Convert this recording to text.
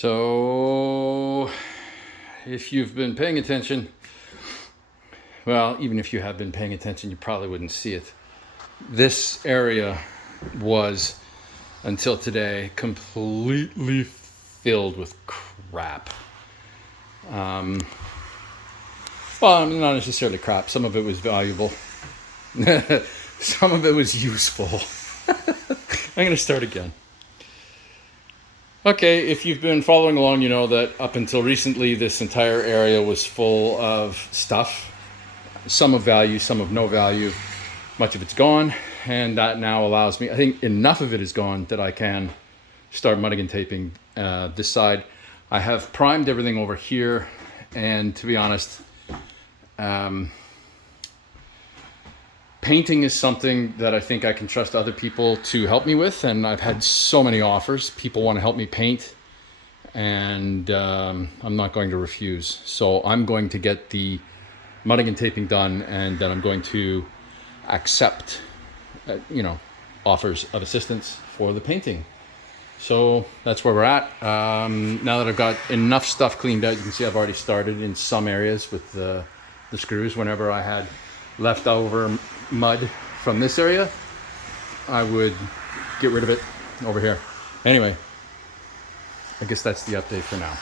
So if you've been paying attention, well, even if you have been paying attention, you probably wouldn't see it. This area was, until today, completely filled with crap. Well, I mean, not necessarily crap. Some of it was valuable. Some of it was useful. I'm going to start again. Okay, if you've been following along, you know that up until recently, this entire area was full of stuff. Some of value, some of no value. Much of it's gone, and that now allows me, I think enough of it is gone that I can start mudding and taping this side. I have primed everything over here, and to be honest, painting is something that I think I can trust other people to help me with, and I've had so many offers. People want to help me paint, and I'm not going to refuse. So I'm going to get the mudding and taping done, and then I'm going to accept, offers of assistance for the painting. So that's where we're at. Now that I've got enough stuff cleaned out, you can see I've already started in some areas with the screws. Whenever I had leftover mud from this area, I would get rid of it over here. Anyway, I guess that's the update for now.